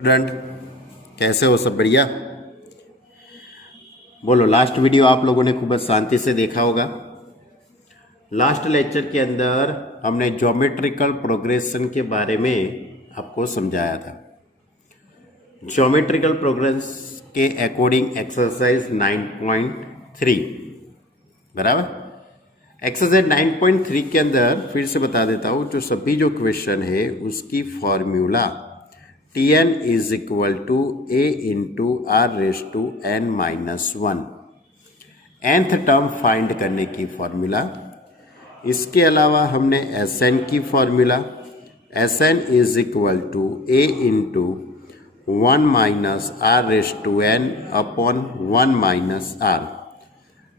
Student कैसे हो? सब बढ़िया? बोलो। लास्ट वीडियो आप लोगों ने खूब शांति से देखा होगा। लास्ट लेक्चर के अंदर हमने ज्योमेट्रिकल प्रोग्रेशन के बारे में आपको समझाया था। ज्योमेट्रिकल प्रोग्रेस के अकॉर्डिंग एक्सरसाइज 9.3 बराबर। एक्सरसाइज 9.3 के अंदर फिर से बता देता हूँ, जो सभी जो क्वेश्चन है उसकी formula Tn is equal to a into r raise to n minus one, nth term find करने की फॉर्मूला। इसके अलावा हमने Sn की formula Sn is equal to a into one minus r raise to n upon one minus r,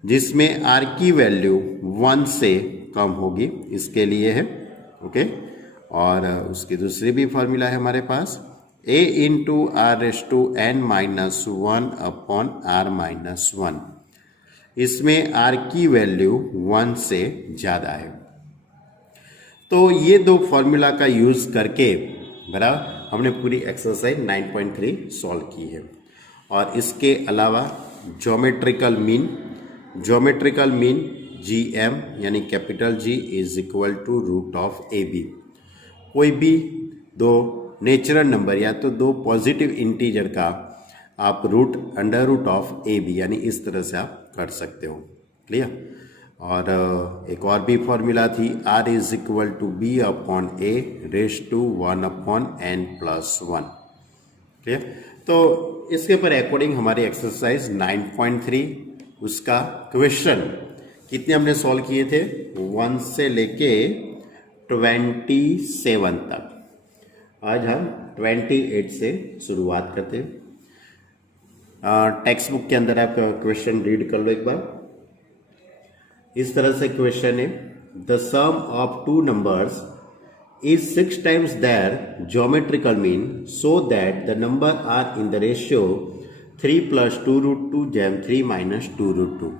जिसमें r की value 1 से कम होगी, इसके लिए है। ओके। और उसकी दूसरी भी फॉर्मूला है हमारे पास a into r raise to n minus one upon r minus one, इसमें r की वैल्यू 1 से ज़्यादा है। तो ये दो फॉर्मूला का यूज़ करके बराबर हमने पूरी एक्सरसाइज 9.3 सॉल्व की है। और इसके अलावा ज्योमेट्रिकल मीन GM यानी capital G is equal to root of AB। कोई भी दो नेचुरल नंबर या तो दो पॉजिटिव इंटीजर का आप root under root of AB यानी इस तरह से आप कर सकते हो। क्लियर? और एक और भी फॉर्मूला थी R is equal to B upon A raise to 1 upon n plus 1। Clear? तो इसके पर अकॉर्डिंग हमारी एक्सरसाइज 9.3 उसका क्वेश्चन कितने हमने सॉल्व किए थे? 1 से लेके 27 तक। आज हम 28 से शुरुआत करते हैं। टेक्स्ट बुक के अंदर आप क्वेश्चन रीड कर लो एक बार। इस तरह से क्वेश्चन है, the sum of two numbers is 6 times their geometrical mean so that the number are in the ratio 3 plus 2 root 2 jam 3 minus 2 root 2।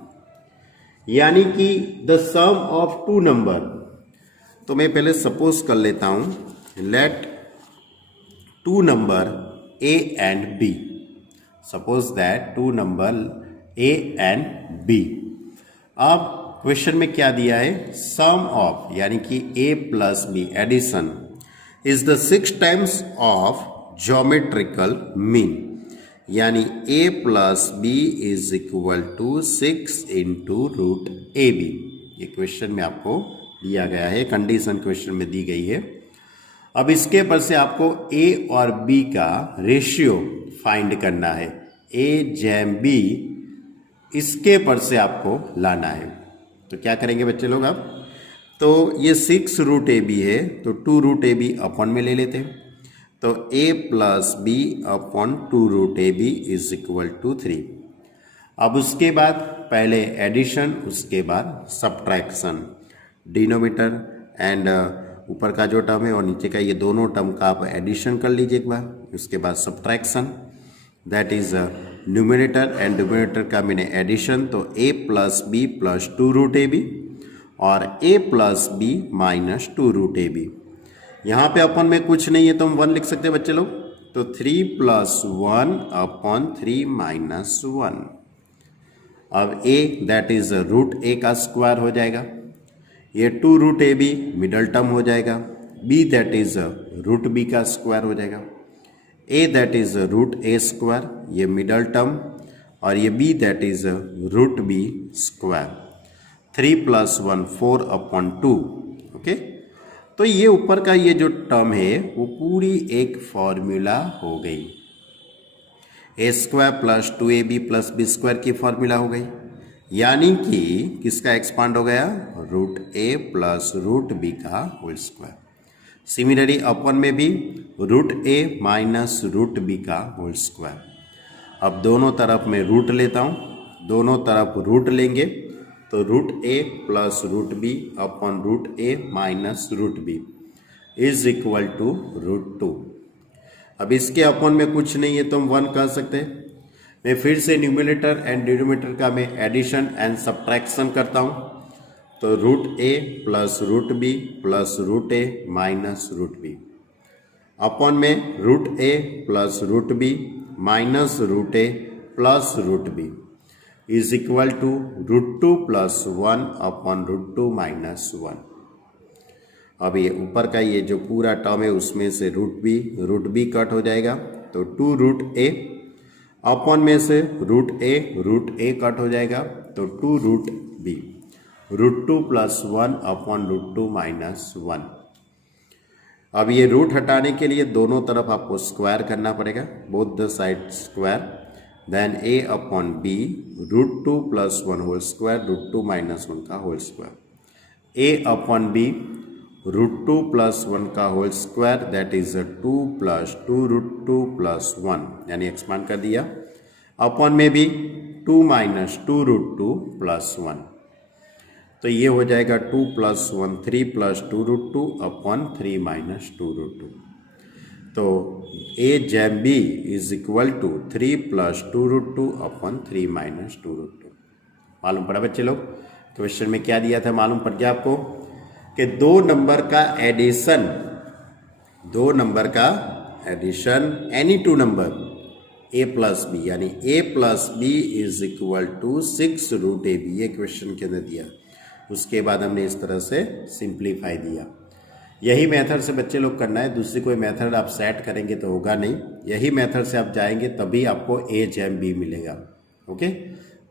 यानी कि the sum of two number, तो मैं पहले सपोज कर लेता हूं, let two number a and b, suppose that two number a and b। अब question में क्या दिया है? सम ऑफ यानी कि a plus b addition is the 6 times of geometrical mean, यानी a plus B is equal to 6 into root A B. ये question में आपको दिया गया है, कंडीशन क्वेश्चन में दी गई है। अब इसके पर से आपको a और b का रेशियो फाइंड करना है, a जैम b, इसके पर से आपको लाना है। तो क्या करेंगे बच्चे लोग? अब तो ये 6 रूट ए बी है, तो 2 रूट ए बी अपॉन में ले लेते हैं। तो a plus B upon 2 root A b is equal to 3। अब उसके बाद पहले एडिशन, उसके बाद सब्ट्रैक्शन, डिनोमिनेटर एंड ऊपर का जो टर्म है और नीचे का, ये दोनों टर्म का आप एडिशन कर लीजिए एक बार। उसके बाद subtraction, that is numerator and denominator का मैंने एडिशन, तो a plus b plus 2 root A b और a plus b minus 2 root A b. यहाँ पे अपन में कुछ नहीं है तो हम 1 लिख सकते हैं बच्चे लोग। तो 3 प्लस 1 अपॉन 3 माइनस 1। अब a that is root a का स्क्वायर हो जाएगा, ये 2 रूट ए बी मिडल टर्म हो जाएगा, b that is root b का स्क्वायर हो जाएगा, a that is root a square, ये मिडल टर्म, और ये b that is root b square. 3 plus 1 4 upon 2। Okay. तो ये ऊपर का ये जो टर्म है वो पूरी एक फॉर्मूला हो गई। a square plus 2ab plus b square की फॉर्मूला हो गई, यानी कि किसका एक्सपांड हो गया? Root a plus root b का होल स्क्वायर। सिमिलरली अपन में भी root a minus root b का होल स्क्वायर। अब दोनों तरफ मैं रूट लेता हूँ, दोनों तरफ रूट लेंगे तो root a plus root b upon root a minus root b is equal to root 2। अब इसके अपॉन में कुछ नहीं है तो हम 1 कह सकते हैं। मैं फिर से न्यूमरेटर एंड डिनोमिनेटर का मैं एडिशन एंड सब्ट्रैक्शन करता हूँ, तो root a plus root b plus root a minus root b। Upon में root A plus root B minus root A plus root B is equal to root 2 plus 1 upon root 2 minus 1। अब ये ऊपर का ये जो पूरा term है उसमें से रूट बी कट हो जाएगा, तो 2 रूट ए अपॉन में से रूट ए कट हो जाएगा, तो 2 root b root 2 plus 1 upon root 2 minus 1। अब ये रूट हटाने के लिए दोनों तरफ आपको स्क्वायर करना पड़ेगा, both the side square, then a upon b root 2 plus 1 whole square root 2 minus 1 का whole square, a upon b root 2 plus 1 का whole square that is 2 plus 2 root 2 plus 1 यानी एक्सपांड कर दिया, अपॉन में भी 2 minus 2 root 2 plus 1, तो ये हो जाएगा 2 plus 1 3 plus 2 root 2 upon 3 minus 2 root 2। तो ए जैम B is equal to 3 plus 2 root 2 upon 3 minus 2 root 2। मालूम पड़ा बच्चे लोग? क्वेश्चन में क्या दिया था मालूम पड़ गया आपको कि दो नंबर का addition any two number A plus B यानी A plus B is equal to 6 root A B, ये क्वेश्चन के अंदर दिया। उसके बाद हमने इस तरह से सिंप्लीफाई दिया। यही मेथड से बच्चे लोग करना है, दूसरी कोई मेथड आप सेट करेंगे तो होगा नहीं, यही मेथड से आप जाएंगे तभी आपको ए जैम बी मिलेगा। ओके,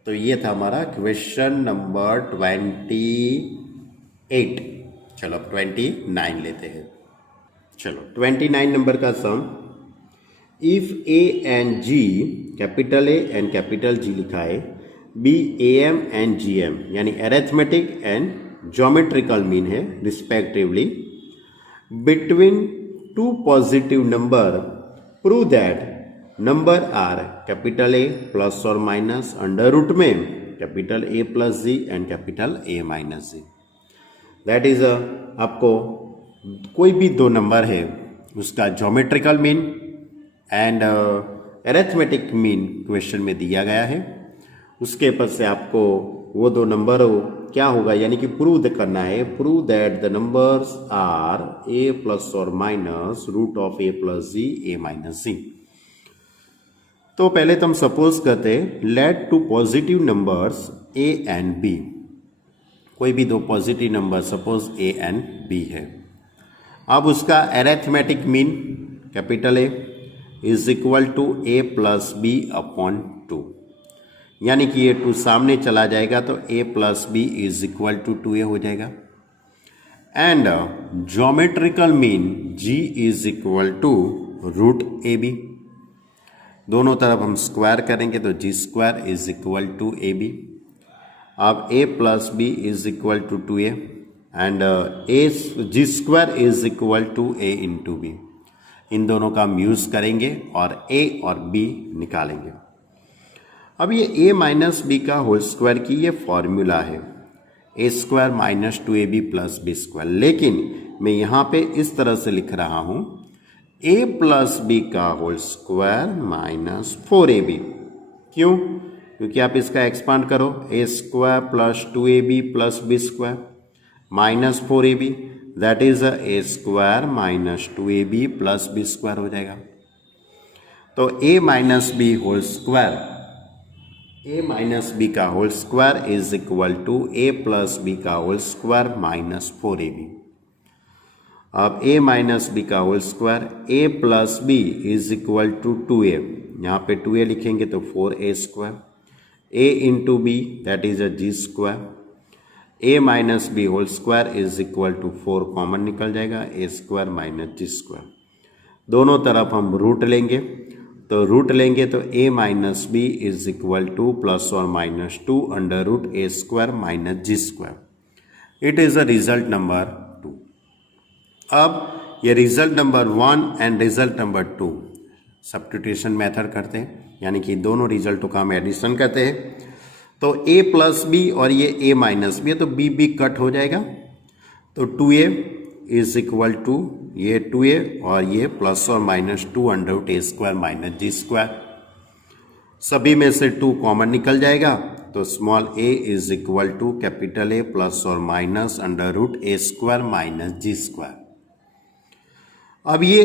तो ये था हमारा क्वेश्चन नंबर 28। चलो अब 29 लेते हैं। चलो 29 नंबर का sum, if A and G, capital A and capital G लिखा है, be A M and G M यानी अरेथमेटिक एंड ज्योमेट्रिकल मीन है respectively between two positive number, prove that number are capital A plus और minus under root में capital A plus G and capital A minus G. That is आपको कोई भी दो number है उसका geometrical mean and arithmetic mean question में दिया गया है, उसके ऊपर से आपको वो दो नंबर क्या होगा यानी कि प्रूव करना है, prove that the numbers are A plus और minus root of A plus G A minus G. तो पहले तो हम सपोज करते हैं let two positive numbers A and B, कोई भी दो positive number suppose A and B है। अब उसका arithmetic mean capital A is equal to A plus B upon 2, यानी कि ये 2 सामने चला जाएगा तो a plus B is equal to 2a हो जाएगा। And geometrical mean g is equal to root A B, दोनों तरफ हम स्क्वायर करेंगे तो G square is equal to A B. अब a plus B is equal to 2a and G square is equal to a into B, इन दोनों का हम यूज करेंगे और a और b निकालेंगे। अब ये a माइनस बी का होल स्क्वायर की ये फॉर्मूला है, A square minus 2ab plus B square, लेकिन मैं यहाँ पे इस तरह से लिख रहा हूँ a प्लस बी का होल स्क्वायर माइनस 4ab। क्यों? क्योंकि आप इसका एक्सपांड करो, A square plus 2ab plus B square minus 4ab that is A square minus 2ab plus B square हो जाएगा। तो a minus B whole square, a minus B का whole square is equal to a plus B का whole square minus 4ab। अब a minus B का whole square, a plus B is equal to 2a, यहाँ पे 2a लिखेंगे तो 4a square, a into b that is uh g square, a minus B whole square is equal to 4 common निकल जाएगा, a square minus ji square, दोनों तरफ हम root लेंगे तो रूट लेंगे तो a minus B is equal to plus और minus 2 under root A square minus ji square. It is a result number 2। अब ये result number 1 and result number 2 substitution method करते हैं, यानी कि दोनों रिजल्टों का हम एडिशन करते हैं। तो a प्लस बी और ये a माइनस बी है तो b b कट हो जाएगा, तो 2a इज इक्वल टू ये 2a और ये प्लस और माइनस 2 अंडर रूट ए स्क्वायर माइनस जी स्क्वायर, सभी में से 2 कॉमन निकल जाएगा तो small a is equal to capital A plus और माइनस अंडर रूट ए स्क्वायर माइनस जी स्क्वायर। अब ये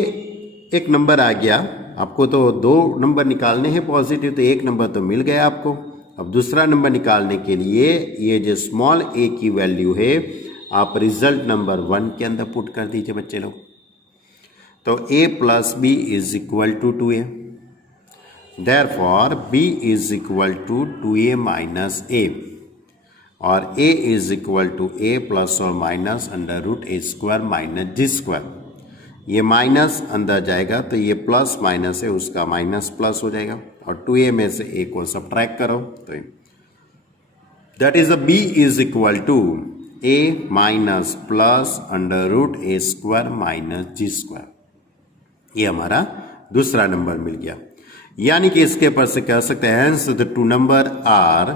एक नंबर आ गया, आपको तो 2 नंबर निकालने हैं पॉजिटिव, तो एक नंबर तो मिल गया आपको। अब दूसरा नंबर निकालने के लिए ये जो स्मॉल a की वैल्यू है आप रिजल्ट नंबर 1 के अंदर पुट कर दीजिए बच्चे लोग। तो a plus B is equal to 2a, therefore b is equal to 2a minus a, और a is equal to a plus और minus under root a square minus ji square. ये माइनस अंदर जाएगा तो ये प्लस माइनस है, उसका minus plus हो जाएगा, और 2a में से a को सब्ट्रैक्ट करो तो that is b is equal to a minus plus under root a square minus ji square. ये हमारा दूसरा नंबर मिल गया। यानी कि इसके पर से कह सकते हैं hence the 2 number are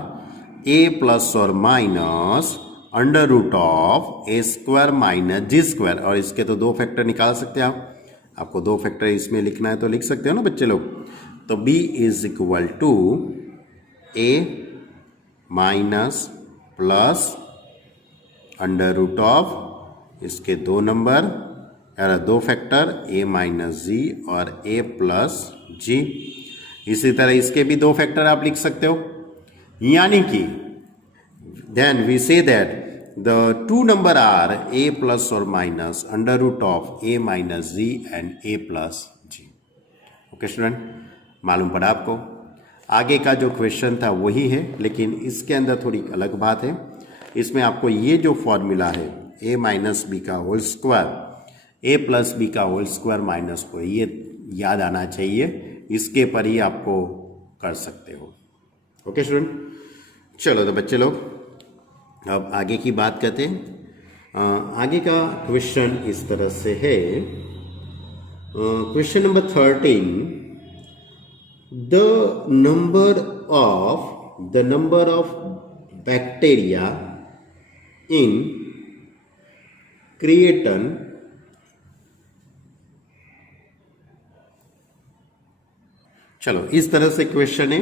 a plus और minus under root of A square minus ji square, और इसके तो 2 फैक्टर निकाल सकते हैं आप। आपको 2 फैक्टर इसमें लिखना है तो लिख सकते हो ना बच्चे लोग। तो b is equal to a minus plus under root of इसके 2 नंबर यार 2 फैक्टर a माइनस जी और a प्लस जी। इसी तरह इसके भी 2 फैक्टर आप लिख सकते हो। यानी कि then we say that the 2 number are a plus or minus under root of a minus z and a plus g। Okay student, मालूम पड़ा आपको। आगे का जो क्वेश्चन था वही है, लेकिन इसके अंदर थोड़ी अलग बात है। इसमें आपको ये जो फॉर्मूला है a माइनस बी का whole square, a plus B का होल स्क्वायर माइनस को, ये याद आना चाहिए। इसके पर ही आपको कर सकते हो। ओके स्टूडेंट, चलो तो बच्चे लोग अब आगे की बात करते हैं। आगे का क्वेश्चन इस तरह से है। Question number 13, the number of bacteria in certain चलो इस तरह से क्वेश्चन है।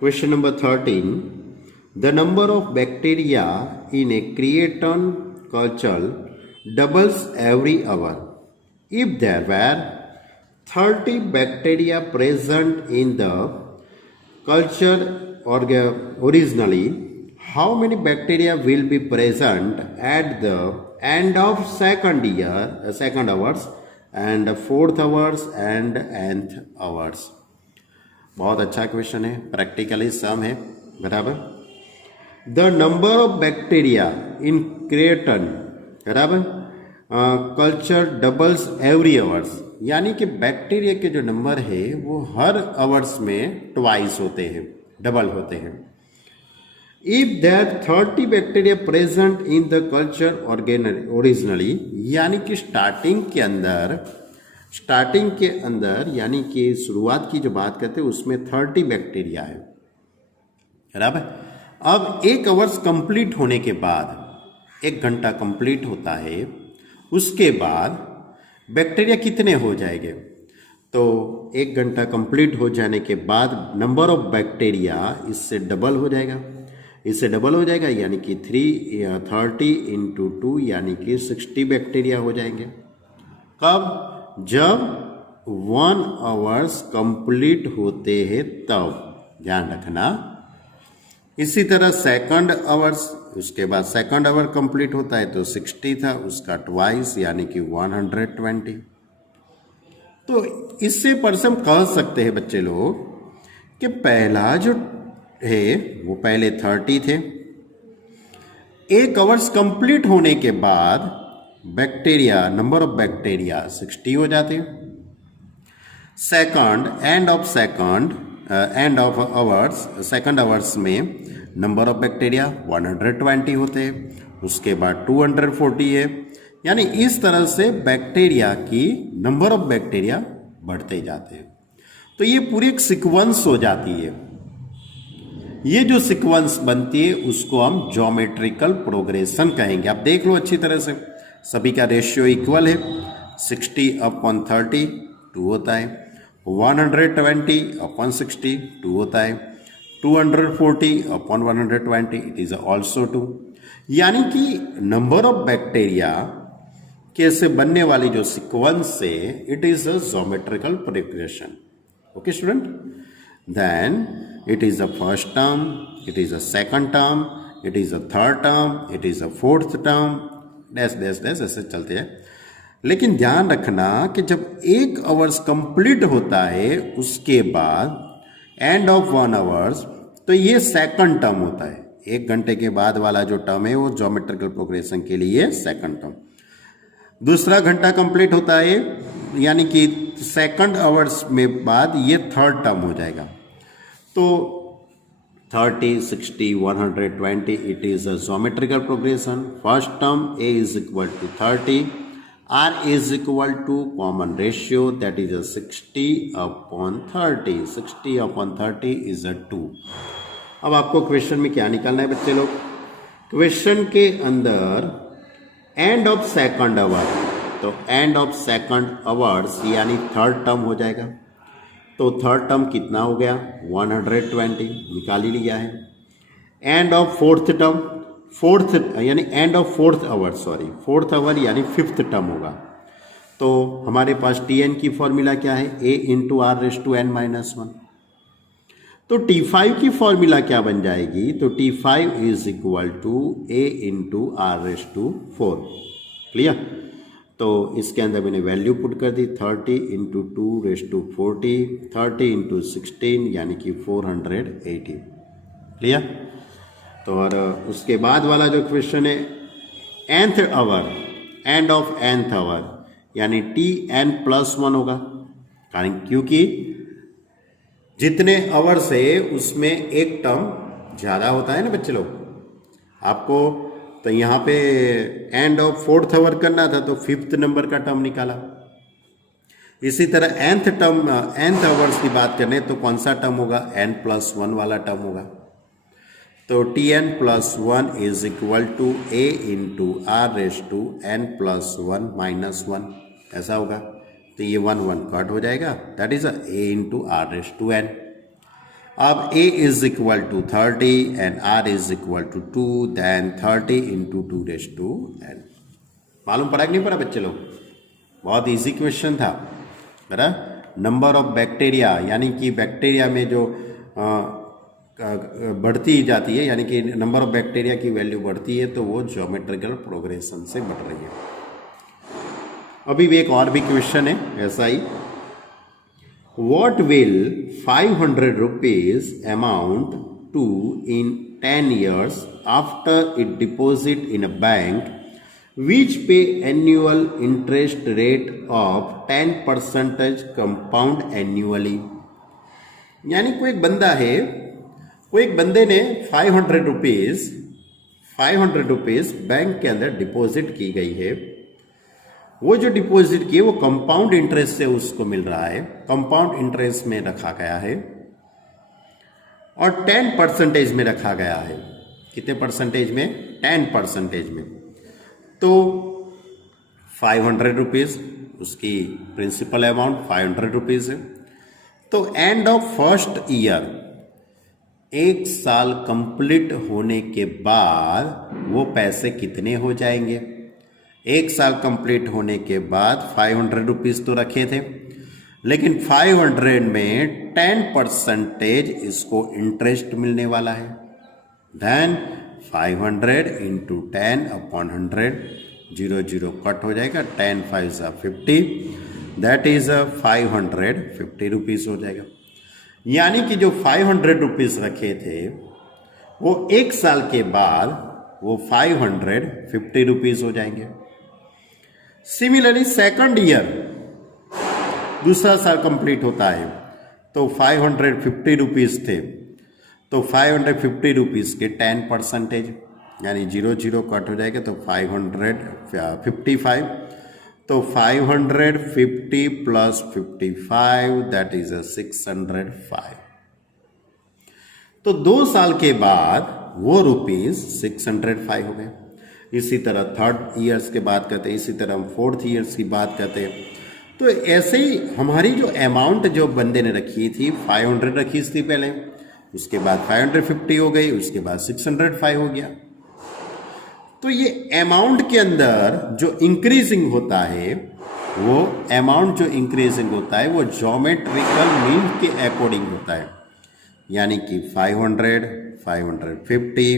Question number 13, the number of bacteria in a creaton culture doubles every hour. If there were 30 bacteria present in the culture originally, how many bacteria will be present at the end of second hours and fourth hours and nth hours? बहुत अच्छा question है, practically सम है बराबर। The number of bacteria in certain बराबर culture doubles every hours, यानी कि bacteria के जो नंबर है वो हर आवर्स में ट्वाइस होते हैं, डबल होते हैं। If there 30 bacteria present in the culture originally, यानी कि स्टार्टिंग के अंदर यानी कि शुरुआत की जो बात करते हैं उसमें 30 बैक्टीरिया है बराबर। अब 1 आवर्स कंप्लीट होने के बाद, 1 घंटा कंप्लीट होता है, उसके बाद बैक्टीरिया कितने हो जाएंगे? तो 1 घंटा कंप्लीट हो जाने के बाद नंबर ऑफ बैक्टीरिया इससे डबल हो जाएगा, यानी कि 30 इंटू 2 यानी कि 60 बैक्टीरिया हो जाएंगे। कब? जब 1 आवर्स कंप्लीट होते हैं तब, ध्यान रखना। इसी तरह सेकंड आवर्स, उसके बाद सेकंड आवर कंप्लीट होता है तो 60 था, उसका ट्वाइस यानी कि 120। तो इससे पर से हम कह सकते हैं बच्चे लोग कि पहला जो है वो पहले 30 थे, 1 आवर्स कंप्लीट होने के बाद बैक्टीरिया, नंबर ऑफ बैक्टीरिया 60 हो जाते हैं। End of hours, second hours में नंबर ऑफ बैक्टीरिया 120 होते हैं, उसके बाद 240 है। यानी इस तरह से बैक्टीरिया की नंबर ऑफ बैक्टीरिया बढ़ते जाते हैं। तो ये पूरी एक सीक्वेंस हो जाती है। ये जो सीक्वेंस बनती है उसको हम ज्योमेट्रिकल प्रोग्रेशन कहेंगे। आप देख लो अच्छी तरह से, सभी का रेशियो इक्वल है। 60/30 2 होता है, 120/60 2 होता है, 240/120 इट इज ऑल्सो 2। यानी कि नंबर ऑफ बैक्टीरिया कि इससे बनने वाली जो सीक्वेंस है it is a geometrical progression. Okay student, then it is a first term, it is a second term, it is a third term, it is a fourth term, dash dash dash ऐसे चलते हैं. लेकिन ध्यान रखना कि जब 1 hours complete होता है उसके बाद एंड ऑफ 1 आवर्स, तो ये सेकंड टर्म होता है. 1 घंटे के बाद वाला जो टर्म है वो ज्योमेट्रिकल प्रोग्रेशन के लिए सेकंड टर्म. दूसरा घंटा कंप्लीट होता है यानी कि सेकंड आवर्स में बाद ये थर्ड टर्म हो जाएगा. तो 30, 60, 120 it is a geometrical progression. First term a is equal to 30, r is equal to common ratio that is a 60 upon 30. 60 upon 30 is a 2. अब आपको क्वेश्चन में क्या निकालना है बच्चे लोग? क्वेश्चन के अंदर एंड ऑफ सेकंड आवर, तो एंड ऑफ सेकंड आवर्स यानी थर्ड टर्म हो जाएगा. तो थर्ड टर्म कितना हो गया? 120 निकाल ही लिया है. End of fourth term, fourth यानी end of fourth hour, sorry fourth hour यानी फिफ्थ टर्म होगा. तो हमारे पास Tn की फॉर्मूला क्या है? a into r raise to n minus 1. तो T5 की फॉर्मूला क्या बन जाएगी? तो T5 is equal to a into r raise to 4. Clear? तो इसके अंदर मैंने वैल्यू पुट कर दी. 30 इंटू 2 रेस टू 40, 30 इंटू 16 यानी कि 480. क्लियर? तो और उसके बाद वाला जो क्वेश्चन है nth hour, end of nth hour यानी Tn प्लस 1 होगा. कारण क्योंकि जितने आवर्स है उसमें एक टर्म ज़्यादा होता है ना बच्चे लोग. आपको तो यहाँ पे एंड ऑफ फोर्थ आवर करना था तो फिफ्थ नंबर का टर्म निकाला. इसी तरह nth टर्म, nth आवर्स की बात करें तो कौन सा टर्म होगा? n प्लस 1 वाला टर्म होगा. तो Tn plus 1 is equal to a into r raise to n plus 1 minus 1. ऐसा होगा. तो ये 1 1 कट हो जाएगा. That is a into r raise to n. अब a is equal to 30 and r is equal to 2, then 30 into 2 raise to n. मालूम पड़ा कि नहीं पड़ा बच्चे लोग? बहुत इजी क्वेश्चन था. बराबर. नंबर ऑफ बैक्टीरिया यानी कि बैक्टीरिया में जो बढ़ती जाती है यानी कि नंबर ऑफ बैक्टीरिया की वैल्यू बढ़ती है तो वो ज्योमेट्रिकल प्रोग्रेशन से बढ़ रही है. अभी भी एक और भी क्वेश्चन है ऐसा ही. What will 500 rupees amount to in 10 years after it deposit in a bank which pay annual interest rate of 10% compound annually? यानी कोई एक बंदा है, कोई एक बंदे ने 500 रुपीज बैंक के अंदर डिपॉजिट की गई है. वो जो डिपॉजिट की है वो कंपाउंड इंटरेस्ट से उसको मिल रहा है, कंपाउंड इंटरेस्ट में रखा गया है और 10% में रखा गया है. कितने परसेंटेज में? 10% में. तो 500 रुपीज उसकी प्रिंसिपल अमाउंट 500 रुपीज है. तो एंड ऑफ फर्स्ट ईयर, 1 साल कंप्लीट होने के बाद वो पैसे कितने हो जाएंगे? 1 साल कंप्लीट होने के बाद 500 रुपीज तो रखे थे, लेकिन 500 में 10% इसको इंटरेस्ट मिलने वाला है. देन 500 इंटू 10 अपॉन 100, 0 0 कट हो जाएगा. 10 5 50, दैट इज 550 रुपीज हो जाएगा. यानी कि जो 500 रुपीज रखे थे वो 1 साल के बाद वो 550 रुपीज हो जाएंगे. सिमिलरली सेकंड ईयर, दूसरा साल कंप्लीट होता है तो 550 रुपीज थे, तो 550 रुपीज के 10% यानी 0 0 कट हो जाएगा. तो 555, तो 550 प्लस 55 दैट इज 605. तो 2 साल के बाद वो रुपीज 605 हो गए. इसी तरह थर्ड ईयर्स की बात करते हैं, इसी तरह हम फोर्थ ईयर्स की बात करते हैं. तो ऐसे ही हमारी जो अमाउंट जो बंदे ने रखी थी 500 रखी थी पहले, उसके बाद 550 हो गई, उसके बाद 605 हो गया. तो ये अमाउंट के अंदर जो इंक्रीजिंग होता है, वो अमाउंट जो इंक्रीजिंग होता है वो ज्योमेट्रिकल मीन के अकॉर्डिंग होता है, यानी कि 500, 550,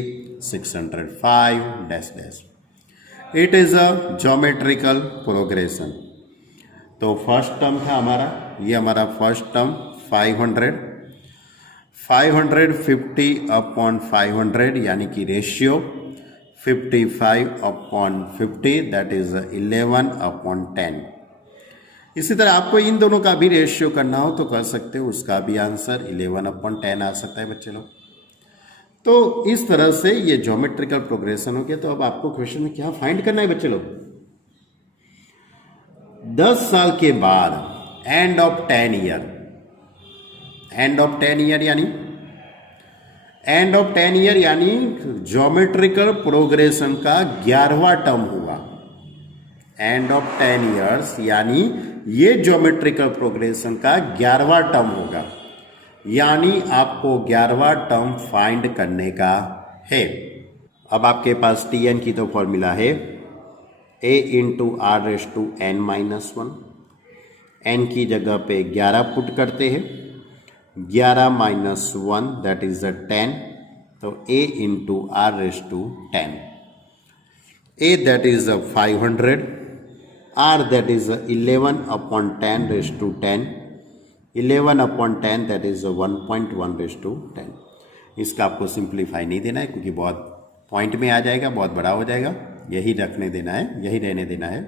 605 dash dash. It is a geometrical progression. तो फर्स्ट टर्म था हमारा, ये हमारा फर्स्ट टर्म 500, 550 अपॉन 500 यानी कि ratio 55 upon 50 that is 11 upon 10। इसी तरह आपको इन दोनों का भी रेशियो करना हो तो कर सकते हो, उसका भी आंसर 11 अपॉन 10 आ सकता है बच्चे लोग। तो इस तरह से ये ज्योमेट्रिकल प्रोग्रेशन हो गया। तो अब आपको क्वेश्चन में क्या फाइंड करना है बच्चे लोग? 10 साल के बाद end of 10 year, end of 10 year यानी एंड ऑफ 10 ईयर यानी ज्योमेट्रिकल प्रोग्रेशन का 11वां टर्म हुआ। एंड ऑफ 10 ईयर्स यानी ये ज्योमेट्रिकल प्रोग्रेशन का 11वां टर्म होगा, यानी आपको 11वां टर्म फाइंड करने का है। अब आपके पास Tn की तो फॉर्मूला है a into r raise to n minus 1। N की जगह पे 11 पुट करते हैं, 11 माइनस 1 दैट इज 10, तो a into r raise to 10, a that is 500, r that is 11 upon 10 raise to 10, 11 upon 10 that is 1.1 raise to 10। इसका आपको simplify नहीं देना है क्योंकि बहुत पॉइंट में आ जाएगा, बहुत बड़ा हो जाएगा, यही रखने देना है, यही रहने देना है।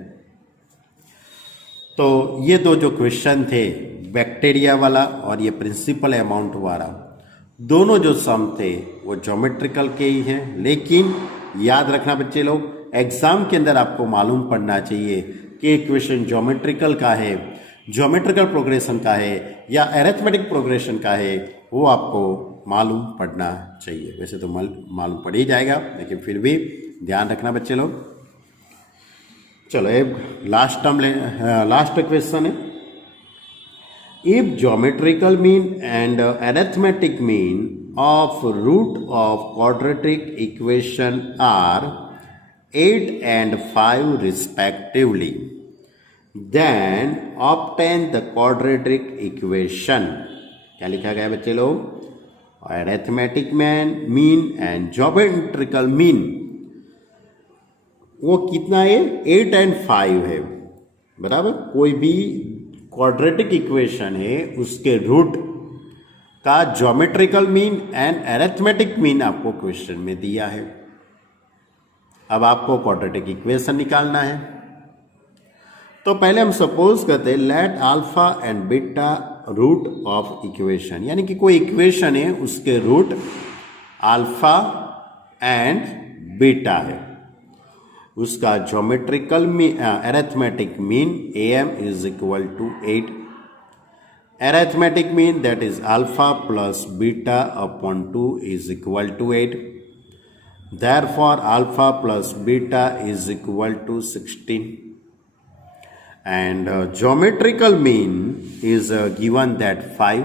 तो ये दो जो क्वेश्चन थे, बैक्टीरिया वाला और ये प्रिंसिपल अमाउंट वाला, दोनों जो सम थे वो ज्योमेट्रिकल के ही हैं। लेकिन याद रखना बच्चे लोग, एग्जाम के अंदर आपको मालूम पड़ना चाहिए कि क्वेश्चन ज्योमेट्रिकल का है, ज्योमेट्रिकल प्रोग्रेशन का है या अरिथमेटिक प्रोग्रेशन का है, वो आपको मालूम पड़ना चाहिए। वैसे तो मालूम पड़ ही जाएगा, लेकिन फिर भी ध्यान रखना बच्चे लोग। चलो एक लास्ट क्वेश्चन है, if geometrical mean and arithmetic mean of root of quadratic equation are 8 and 5 respectively, then obtain the quadratic equation। क्या लिखा गया बच्चे लोग? Arithmetic mean and geometrical mean वो कितना है? 8 and 5 है, बराबर। कोई भी क्वाड्रेटिक इक्वेशन है उसके रूट का geometrical mean and arithmetic mean आपको क्वेश्चन में दिया है। अब आपको क्वाड्रेटिक इक्वेशन निकालना है। तो पहले हम सपोज करते हैं let alpha and beta root of equation, यानी कि कोई इक्वेशन है उसके रूट अल्फा एंड बीटा है, उसका geometrical arithmetic mean am is equal to 8, arithmetic mean that is alpha plus beta upon 2 is equal to 8। Therefore, alpha plus beta is equal to 16, and geometrical mean is given that 5,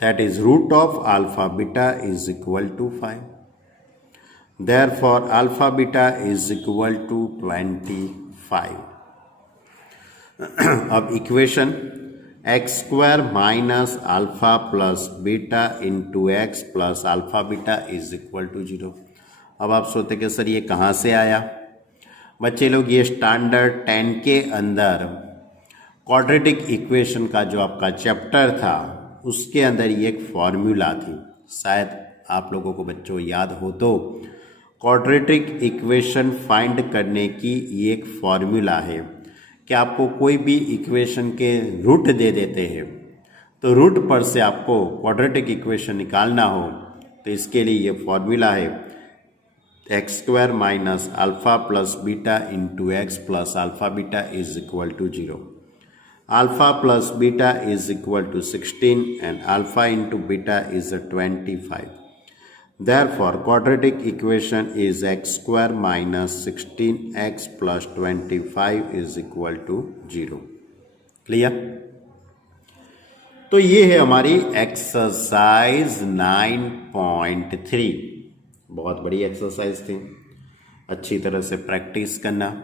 that is root of alpha beta is equal to 5. Therefore, alpha beta is equal to 25. अब equation x square minus alpha plus beta into x plus alpha beta is equal to 0। अब आप सोचते कि sir ये कहाँ से आया? बच्चे लोग ये स्टैंडर्ड 10 के अंदर क्वाड्रेटिक इक्वेशन का जो आपका चैप्टर था उसके अंदर ये एक फॉर्मूला थी, शायद आप लोगों को बच्चों याद हो तो। क्वाड्रेटिक इक्वेशन फाइंड करने की ये एक फॉर्मूला है कि आपको कोई भी इक्वेशन के रूट दे देते हैं तो रूट पर से आपको क्वाड्रेटिक इक्वेशन निकालना हो तो इसके लिए ये फॉर्मूला है x square minus alpha plus beta into x plus alpha beta is equal to 0। Alpha plus beta is equal to 16 and alpha into beta is 25। Therefore, quadratic equation is x square minus 16x plus 25 is equal to 0। Clear? तो ये है हमारी exercise 9.3, बहुत बड़ी exercise थी। अच्छी तरह से प्रैक्टिस करना।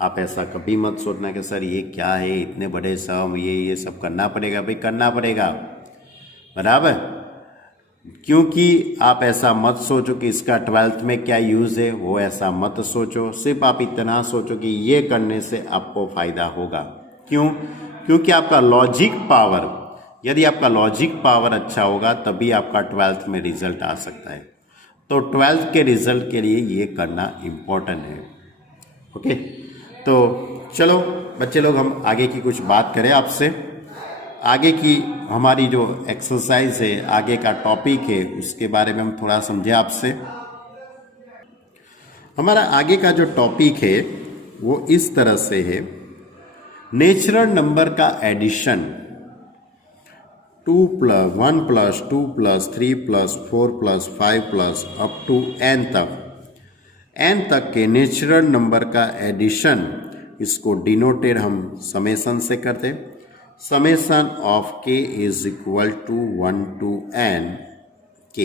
आप ऐसा कभी मत सोचना कि सर ये क्या है, इतने बड़े सम, ये सब करना पड़ेगा। भाई करना पड़ेगा, बराबर। क्योंकि आप ऐसा मत सोचो कि इसका 12th में क्या यूज़ है, वो ऐसा मत सोचो। सिर्फ आप इतना सोचो कि ये करने से आपको फ़ायदा होगा। क्यों? क्योंकि आपका लॉजिक पावर, यदि आपका लॉजिक पावर अच्छा होगा तभी आपका 12th में रिजल्ट आ सकता है। तो 12th के रिजल्ट के लिए ये करना इम्पोर्टेंट है। ओके, तो चलो बच्चे लोग, हम आगे की कुछ बात करें आपसे। आगे की हमारी जो एक्सरसाइज है, आगे का टॉपिक है, उसके बारे में हम थोड़ा समझे आपसे। हमारा आगे का जो टॉपिक है वो इस तरह से है, नेचुरल नंबर का एडिशन। 1 + 2 + 3 + 4 + 5 + अप टू n तक के नेचुरल नंबर का एडिशन, इसको डिनोटेड हम समेशन से करते। Summation of k is equal to 1 to n k,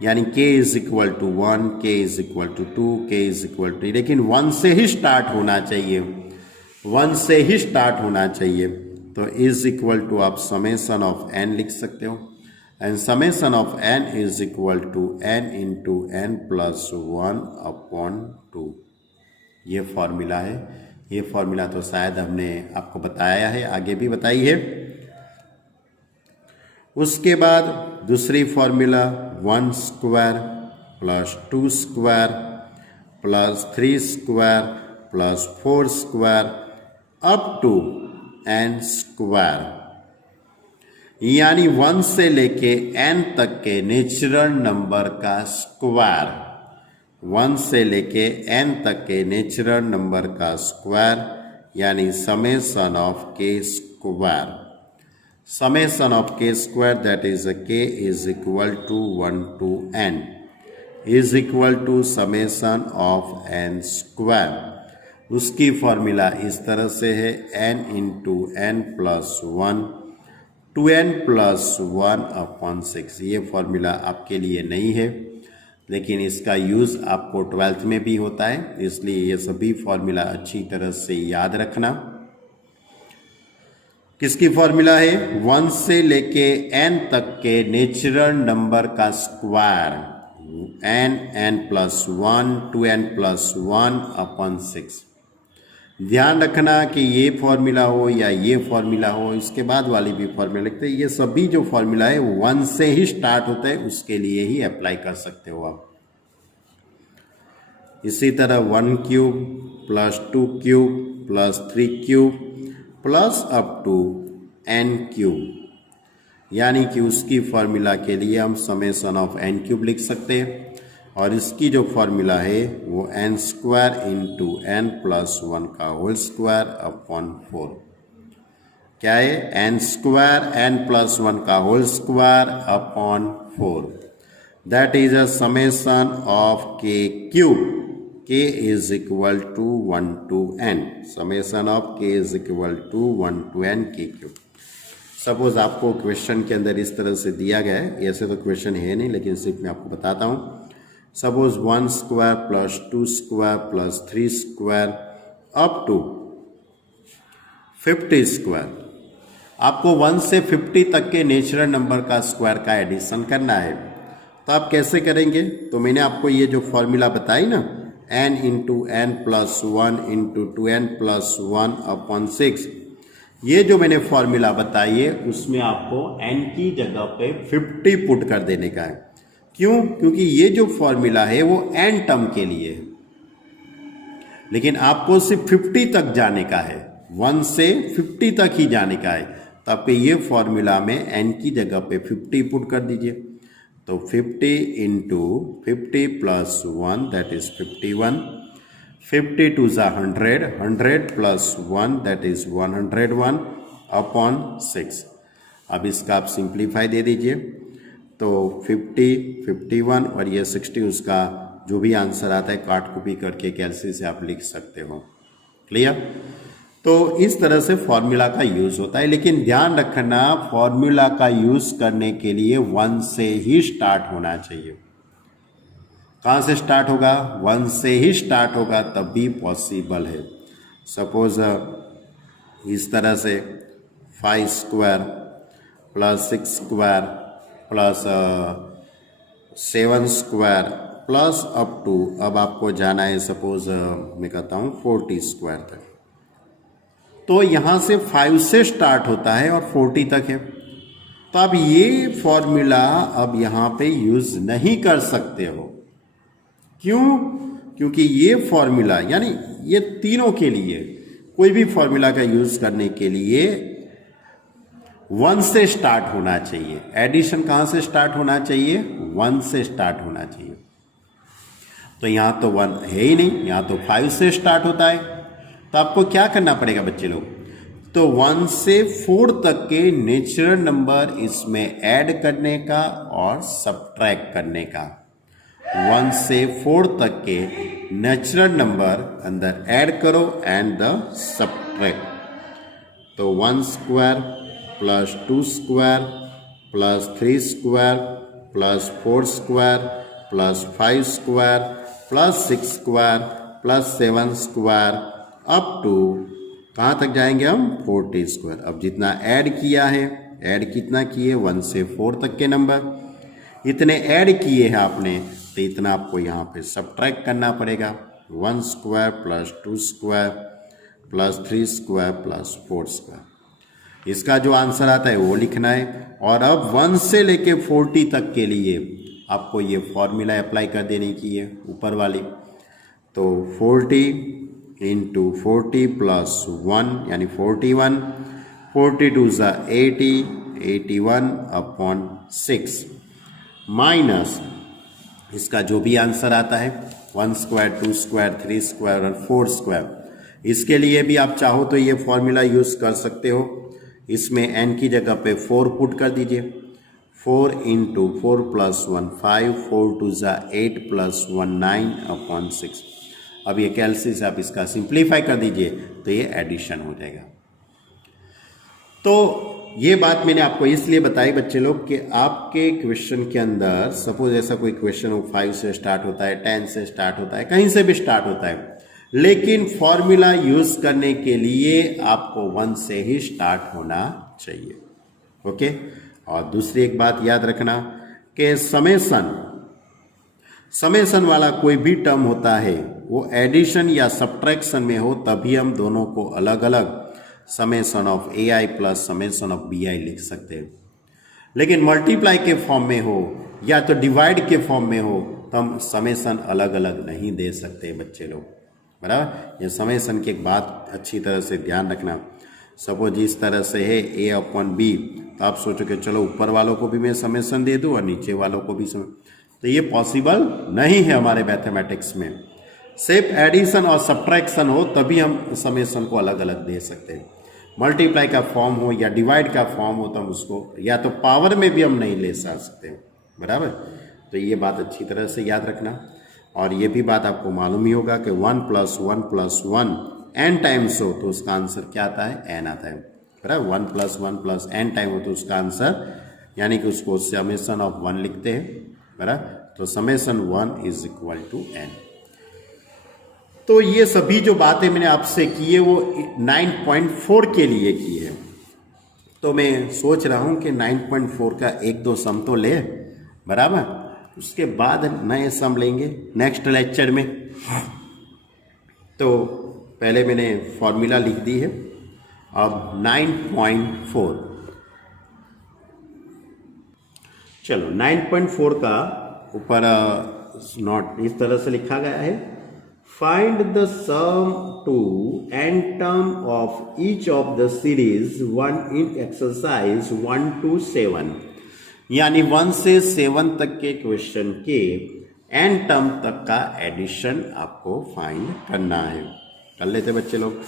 यानी k is equal to 1, k is equal to 2, k is equal to, लेकिन 1 से ही स्टार्ट होना चाहिए, 1 से ही स्टार्ट होना चाहिए। तो इज इक्वल टू आप समेशन ऑफ n लिख सकते हो, and summation of n is equal to n into n plus 1/2। ये फॉर्मूला है। ये फॉर्मूला तो शायद हमने आपको बताया है, आगे भी बताई है। उसके बाद दूसरी formula 1 square plus 2 square plus 3 square plus 4 square up to n square, यानी 1 से लेके n तक के नेचुरल नंबर का स्क्वायर, 1 से लेके n तक के नेचुरल नंबर का स्क्वायर, यानी summation of k square. Summation of k square, that is k is equal to 1 to n is equal to summation of n square. उसकी फॉर्मूला इस तरह से है, n into n plus 1 2n plus 1/6। ये formula आपके लिए नहीं है, लेकिन इसका यूज़ आपको 12th में भी होता है, इसलिए ये सभी फॉर्मूला अच्छी तरह से याद रखना। किसकी फॉर्मूला है? 1 से लेके n तक के नेचुरल नंबर का square, n plus 1 2n plus 1/6। ध्यान रखना कि ये फॉर्मूला हो या ये फॉर्मूला हो, इसके बाद वाली भी फॉर्मूला लिखते हैं, ये सभी जो फॉर्मूला है 1 से ही स्टार्ट होता है, उसके लिए ही अप्लाई कर सकते हो आप। इसी तरह 1 cube plus 2 cube plus 3 cube plus up to n cube, यानी कि उसकी फॉर्मूला के लिए हम समेशन ऑफ n क्यूब लिख सकते हैं। और इसकी जो फॉर्मूला है वो n square into n plus 1 का होल स्क्वायर अपॉन 4। क्या है? n स्क्वायर n प्लस 1 का whole square upon 4, that is a summation of k cube. k is equal to 1 to n, summation of k is equal to 1 to n k cube. Suppose आपको question के अंदर इस तरह से दिया गया है, ऐसे तो क्वेश्चन है नहीं, लेकिन सिर्फ मैं आपको बताता हूँ। Suppose 1 square plus 2 square plus 3 square up up 50 square. आपको 1 से 50 तक के नेचुरल नंबर का स्क्वायर का एडिशन करना है। तो आप कैसे करेंगे? तो मैंने आपको ये जो फॉर्मूला बताई ना, n into n plus 1 into 2n plus 1/6, ये जो मैंने फॉर्मूला बताई है उसमें आपको n की जगह पे 50 पुट कर देने का है। क्यों? क्योंकि ये जो फॉर्मूला है वो n टर्म के लिए है, लेकिन आपको सिर्फ 50 तक जाने का है, 1 से 50 तक ही जाने का है। तो आपके ये फॉर्मूला में n की जगह पे 50 पुट कर दीजिए। तो 50 into 50 plus 1, that is 51। 50 two ज़ा 100, 100 प्लस 1, दैट इज 101/6। अब इसका आप सिंप्लीफाई दे दीजिए, तो 50, 51 और ये 60, उसका जो भी आंसर आता है काट कॉपी करके कैलसी से आप लिख सकते हो। क्लियर? तो इस तरह से फॉर्मूला का यूज़ होता है, लेकिन ध्यान रखना फॉर्मूला का यूज़ करने के लिए 1 से ही स्टार्ट होना चाहिए। कहाँ से स्टार्ट होगा, 1 से ही स्टार्ट होगा तब भी पॉसिबल है। सपोज इस तरह से 5 square plus 6 square plus 7 square plus up to, अब आपको जाना है सपोज मैं कहता हूँ 40 स्क्वायर तक। तो यहाँ से 5 से स्टार्ट होता है और 40 तक है, तो आप ये फॉर्मूला अब यहाँ पे यूज नहीं कर सकते हो। क्यों? क्योंकि ये फॉर्मूला यानी ये तीनों के लिए कोई भी फॉर्मूला का यूज करने के लिए 1 से स्टार्ट होना चाहिए। एडिशन कहाँ से स्टार्ट होना चाहिए, 1 से स्टार्ट होना चाहिए। तो यहाँ तो 1 है ही नहीं, यहाँ तो 5 से स्टार्ट होता है। तो आपको क्या करना पड़ेगा बच्चे लोग, तो 1 से 4 तक के नेचुरल नंबर इसमें ऐड करने का और सब्ट्रैक्ट करने का। 1 से 4 तक के नेचुरल नंबर अंदर ऐड करो एंड द सब्ट्रैक्ट। तो 1 square plus 2 square plus 3 square plus 4 square plus 5 square plus 6 square plus 7 square up to कहाँ तक जाएंगे हम, 40 स्क्वायर। अब जितना ऐड किया है, ऐड कितना किए, 1 से 4 तक के नंबर इतने ऐड किए हैं आपने, तो इतना आपको यहाँ पे सब्ट्रैक्ट करना पड़ेगा। 1 square plus 2 square plus 3 square plus 4 square, इसका जो आंसर आता है वो लिखना है। और अब 1 से लेके 40 तक के लिए आपको ये फॉर्मूला अप्लाई कर देने की है ऊपर वाली। तो 40 इंटू 40 प्लस 1 यानी 41, 42 ज़ा 80, 81 अपॉन 6 माइनस इसका जो भी आंसर आता है 1 स्क्वायर 2 स्क्वायर 3 स्क्वायर और 4 स्क्वायर। इसके लिए भी आप चाहो तो ये फॉर्मूला यूज़ कर सकते हो। इसमें n की जगह पे 4 पुट कर दीजिए। 4 इंटू 4 प्लस 1 5, 4 2 ज़ा 8 प्लस 1 9 अपॉन 6। अब ये कैलसी से आप इसका सिंप्लीफाई कर दीजिए तो ये एडिशन हो जाएगा। तो ये बात मैंने आपको इसलिए बताई बच्चे लोग कि आपके क्वेश्चन के अंदर सपोज ऐसा कोई क्वेश्चन हो 5 से स्टार्ट होता है, 10 से स्टार्ट होता है, कहीं से भी स्टार्ट होता है, लेकिन फॉर्मूला यूज करने के लिए आपको 1 से ही स्टार्ट होना चाहिए। ओके। और दूसरी एक बात याद रखना कि समेसन वाला कोई भी टर्म होता है वो एडिशन या सब्ट्रैक्शन में हो तभी हम दोनों को अलग अलग summation of AI plus summation of BI लिख सकते हैं। लेकिन मल्टीप्लाई के फॉर्म में हो या तो डिवाइड के फॉर्म में हो तो हम समेसन अलग अलग नहीं दे सकते बच्चे लोग, बराबर। ये समेसन की एक बात अच्छी तरह से ध्यान रखना। सपोज इस तरह से है A अपॉन B, तो आप सोचो कि चलो ऊपर वालों को भी मैं समेसन दे दूँ और नीचे वालों को भी तो ये पॉसिबल नहीं है हमारे मैथमेटिक्स में। सिर्फ एडिशन और सब्ट्रैक्शन हो तभी हम समेसन को अलग अलग दे सकते हैं। मल्टीप्लाई का फॉर्म हो या डिवाइड का फॉर्म हो तो हम उसको या तो पावर में भी हम नहीं ले सकते, बराबर। तो ये बात अच्छी तरह से याद रखना। और ये भी बात आपको मालूम ही होगा कि 1 + 1 + 1 n टाइम्स हो तो उसका आंसर क्या आता है, n आता है, बराबर। 1 + 1 + n टाइम हो तो उसका आंसर यानी कि उसको समेसन ऑफ 1 लिखते हैं, बराबर। तो समेसन 1 = n। तो ये सभी जो बातें मैंने आपसे की है वो 9.4 के लिए की है। तो मैं सोच रहा हूँ कि 9.4 का 1-2 सम तो ले, बराबर। उसके बाद नए सम लेंगे नेक्स्ट लेक्चर में। तो पहले मैंने फॉर्मूला लिख दी है। अब 9.4, चलो 9.4 का ऊपर नोट इस तरह से लिखा गया है, find the sum to n term of each of the series 1 in exercise 1 to 7, यानी 1 से 7 तक के क्वेश्चन के n टर्म तक का एडिशन आपको फाइंड करना है। कर लेते बच्चे लोग।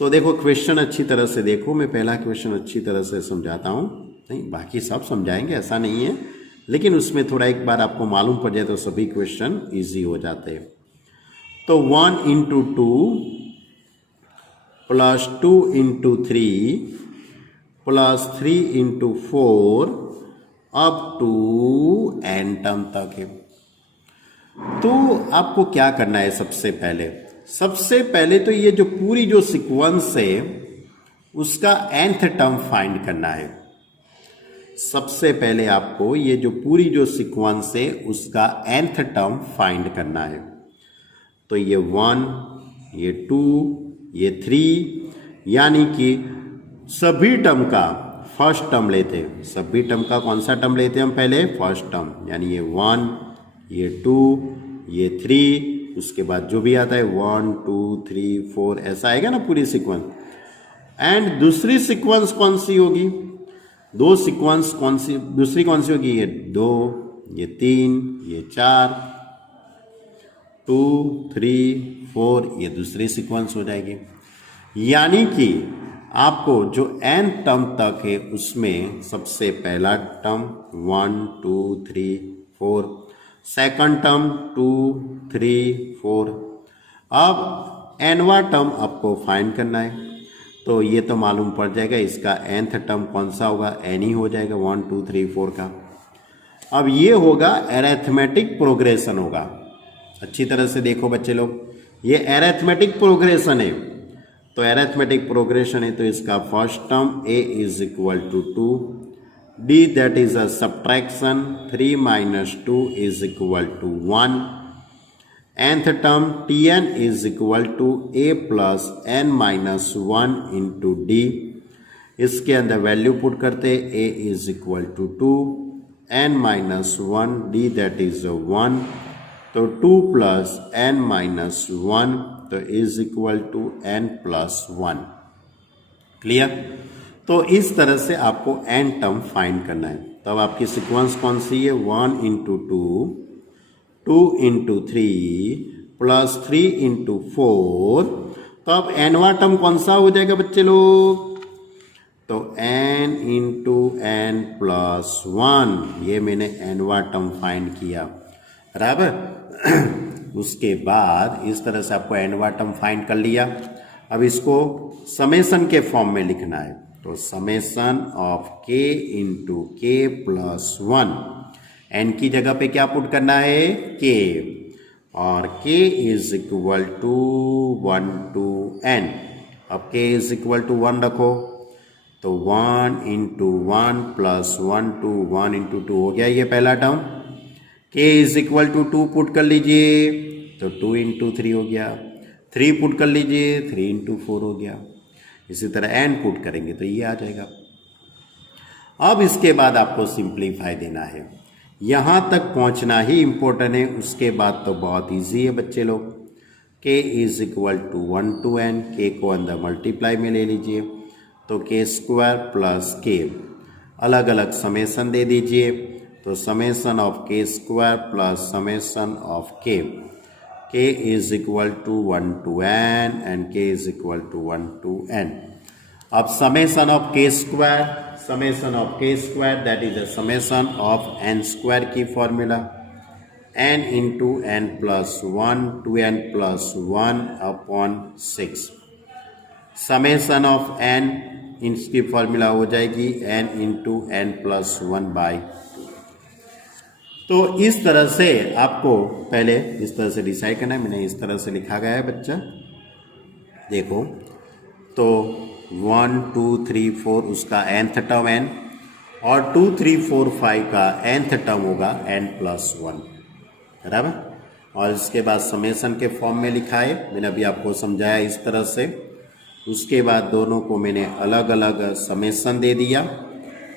तो देखो क्वेश्चन अच्छी तरह से देखो, मैं पहला क्वेश्चन अच्छी तरह से समझाता हूँ, नहीं बाकी सब समझाएंगे ऐसा नहीं है, लेकिन उसमें थोड़ा एक बार आपको मालूम पड़ जाए तो सभी क्वेश्चन इजी हो जाते हैं। तो 1 × 2 + 2 × 3 + 3 × 4 अप टू n टर्म तक है। तो आपको क्या करना है सबसे पहले तो ये जो पूरी जो सीक्वेंस है उसका nth टर्म फाइंड करना है। सबसे पहले आपको ये जो पूरी जो सीक्वेंस है उसका nth टर्म फाइंड करना है। तो ये 1, ये 2, ये 3, यानी कि सभी टर्म का फर्स्ट टर्म लेते हैं। सभी टर्म का कौन सा टर्म लेते हैं हम पहले? फर्स्ट टर्म, यानी ये 1, ये 2, ये 3, उसके बाद जो भी आता है 1, 2, 3, 4 ऐसा आएगा ना पूरी सीक्वेंस। एंड दूसरी सीक्वेंस कौन सी होगी? दो सीक्वेंस दूसरी कौन सी होगी? ये 2, ये 3, ये 4, 2, 3, 4, ये दूसरी सीक्वेंस हो जाएगी। यानी कि आपको जो n टर्म तक है उसमें सबसे पहला टर्म 1, 2, 3, 4, सेकंड टर्म 2, 3, 4। अब nवा टर्म आपको फाइंड करना है। तो ये तो मालूम पड़ जाएगा इसका nth टर्म कौन सा होगा, n ही हो जाएगा 1, 2, 3, 4 का। अब ये होगा अरिथमेटिक प्रोग्रेशन होगा। अच्छी तरह से देखो बच्चे लोग, ये अरिथमेटिक प्रोग्रेशन है। तो अरिथमेटिक प्रोग्रेशन है तो इसका first term a is equal to 2, d that is a subtraction 3 minus 2 is equal to 1, nth term tn is equal to a plus n minus 1 into d। इसके अंदर value put करते a is equal to 2, n minus 1, d that is 1, तो 2 plus n minus 1 तो is equal to n plus 1। Clear? तो इस तरह से आपको n टर्म फाइंड करना है। तो अब आपकी सीक्वेंस कौन सी है? 1 इंटू 2, 2 इंटू 3 प्लस 3 इंटू 4। तो अब nवा टर्म कौन सा हो जाएगा बच्चे लोग? तो n इंटू n प्लस 1, ये मैंने nवा टर्म फाइंड किया, बराबर। उसके बाद इस तरह से आपको nवा टर्म फाइंड कर लिया। अब इसको समेशन के फॉर्म में लिखना है। तो summation of k into k plus 1, n की जगह पे क्या पुट करना है? k, और k is equal to 1 to n। अब k इज इक्वल टू 1 रखो, तो 1 इंटू 1 प्लस 1 टू 1 इंटू 2 हो गया ये पहला term. k is equal to 2 put कर लीजिए, तो 2 इंटू 3 हो गया। 3 पुट कर लीजिए, 3 इंटू 4 हो गया। इसी तरह n पुट करेंगे तो ये आ जाएगा। अब इसके बाद आपको सिंप्लीफाई देना है। यहाँ तक पहुँचना ही इम्पोर्टेंट है, उसके बाद तो बहुत इजी है बच्चे लोग। k is equal to 1 to n, k को अंदर मल्टीप्लाई में ले लीजिए, तो k स्क्वायर प्लस k, अलग अलग समेसन दे दीजिए। तो summation of k square plus summation of k, k is equal to 1 to n and k is equal to 1 to n। अब summation of k square that is the summation of n square की formula, n into n plus 1 to n plus 1 upon 6। Summation of n, इसकी formula हो जाएगी n into n plus 1 by. तो इस तरह से आपको पहले इस तरह से डिसाइड करना है। मैंने इस तरह से लिखा गया है बच्चा, देखो। तो 1, 2, 3, 4 उसका nth टर्म n, और 2, 3, 4, 5 का nth टर्म होगा n प्लस 1, बराबर। और इसके बाद समेसन के फॉर्म में लिखा है, मैंने अभी आपको समझाया इस तरह से। उसके बाद दोनों को मैंने अलग अलग समेसन दे दिया।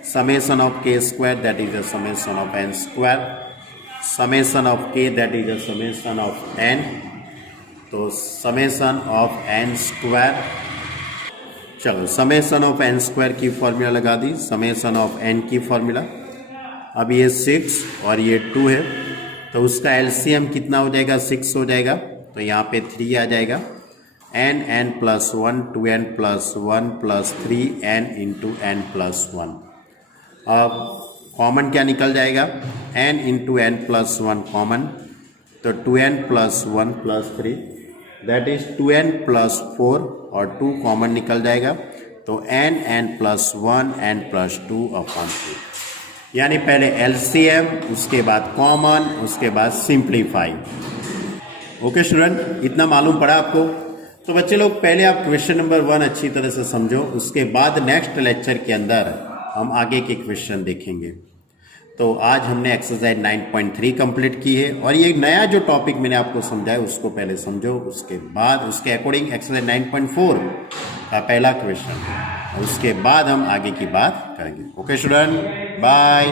Summation of k square that is the summation of n square, summation of k that is the summation of n, तो समेसन ऑफ n स्क्वायर। चलो समेसन ऑफ n स्क्वायर की फॉर्मूला लगा दी, समेसन ऑफ n की formula. अब ये 6 और ये 2 है, तो उसका एलसीएम कितना हो जाएगा? 6 हो जाएगा। तो यहाँ पे 3 आ जाएगा, n plus 1 2n plus 1 plus 3n into n plus 1। अब कॉमन क्या निकल जाएगा? n into n plus 1 common, तो 2n plus 1 plus 3 that is 2n plus 4, और 2 कॉमन निकल जाएगा, तो n plus 1 n plus 2 upon 2। यानी पहले एलसीएम, उसके बाद कॉमन, उसके बाद सिंप्लीफाई। ओके स्टूडेंट, इतना मालूम पड़ा आपको? तो बच्चे लोग पहले आप क्वेश्चन नंबर 1 अच्छी तरह से समझो, उसके बाद नेक्स्ट लेक्चर के अंदर हम आगे के क्वेश्चन देखेंगे। तो आज हमने एक्सरसाइज 9.3 कंप्लीट की है और ये एक नया जो टॉपिक मैंने आपको समझाया उसको पहले समझो, उसके बाद उसके अकॉर्डिंग एक्सरसाइज 9.4 का पहला क्वेश्चन, उसके बाद हम आगे की बात करेंगे। Okay student, bye.